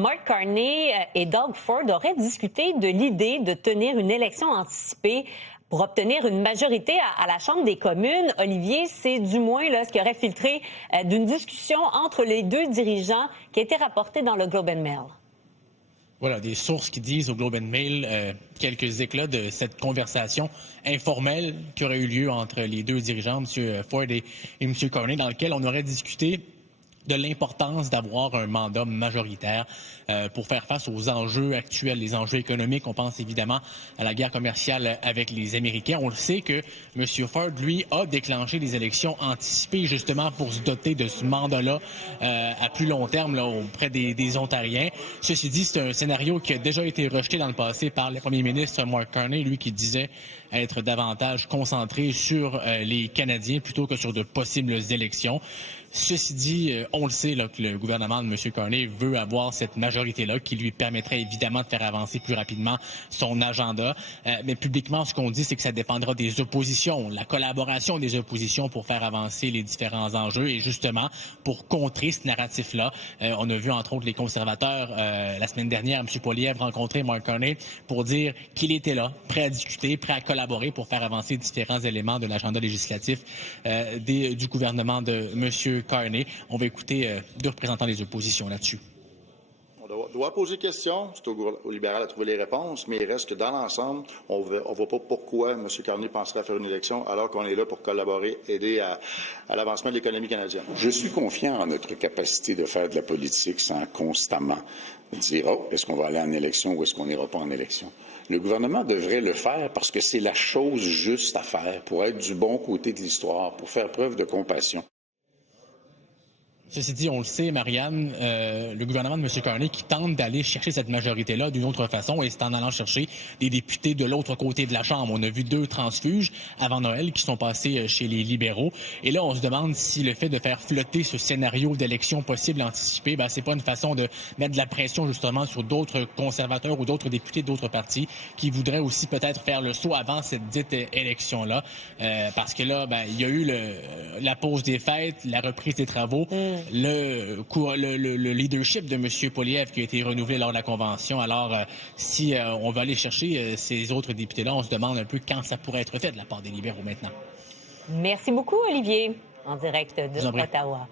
Mark Carney et Doug Ford auraient discuté de l'idée de tenir une élection anticipée pour obtenir une majorité à la Chambre des communes. Olivier, c'est du moins là, ce qui aurait filtré d'une discussion entre les deux dirigeants qui a été rapportée dans le Globe and Mail. Voilà, des sources qui disent au Globe and Mail quelques éclats de cette conversation informelle qui aurait eu lieu entre les deux dirigeants, M. Ford et M. Carney, dans lequel on aurait discuté de l'importance d'avoir un mandat majoritaire pour faire face aux enjeux actuels, les enjeux économiques. On pense évidemment à la guerre commerciale avec les Américains. On le sait que M. Ford, lui, a déclenché des élections anticipées justement pour se doter de ce mandat-là à plus long terme là, auprès des Ontariens. Ceci dit, c'est un scénario qui a déjà été rejeté dans le passé par le premier ministre Mark Carney, lui qui disait être davantage concentré sur les Canadiens plutôt que sur de possibles élections. Ceci dit, on le sait là, que le gouvernement de M. Carney veut avoir cette majorité-là qui lui permettrait évidemment de faire avancer plus rapidement son agenda. Mais publiquement, ce qu'on dit, c'est que ça dépendra des oppositions, la collaboration des oppositions pour faire avancer les différents enjeux. Et justement, pour contrer ce narratif-là, on a vu entre autres les conservateurs la semaine dernière, M. Poilievre rencontrer Mark Carney pour dire qu'il était là, prêt à discuter, prêt à collaborer pour faire avancer différents éléments de l'agenda législatif du gouvernement de M. Carney. On va écouter deux représentants des oppositions là-dessus. On doit poser des questions. C'est au libéral à trouver les réponses, mais il reste que dans l'ensemble, on ne voit pas pourquoi M. Carney penserait à faire une élection alors qu'on est là pour collaborer, aider à l'avancement de l'économie canadienne. Je suis confiant en notre capacité de faire de la politique sans constamment dire « Oh, est-ce qu'on va aller en élection ou est-ce qu'on n'ira pas en élection? » Le gouvernement devrait le faire parce que c'est la chose juste à faire pour être du bon côté de l'histoire, pour faire preuve de compassion. Ceci dit, on le sait, Marianne, le gouvernement de M. Carney qui tente d'aller chercher cette majorité-là d'une autre façon, et c'est en allant chercher des députés de l'autre côté de la Chambre. On a vu 2 transfuges avant Noël qui sont passés chez les libéraux. Et là, on se demande si le fait de faire flotter ce scénario d'élection possible anticipée, c'est pas une façon de mettre de la pression justement sur d'autres conservateurs ou d'autres députés d'autres partis qui voudraient aussi peut-être faire le saut avant cette dite élection-là. Parce que là, il y a eu la pause des fêtes, la reprise des travaux. Le leadership de M. Poilievre qui a été renouvelé lors de la Convention. Alors, si on va aller chercher ces autres députés-là, on se demande un peu quand ça pourrait être fait de la part des libéraux maintenant. Merci beaucoup, Olivier, en direct de Ottawa.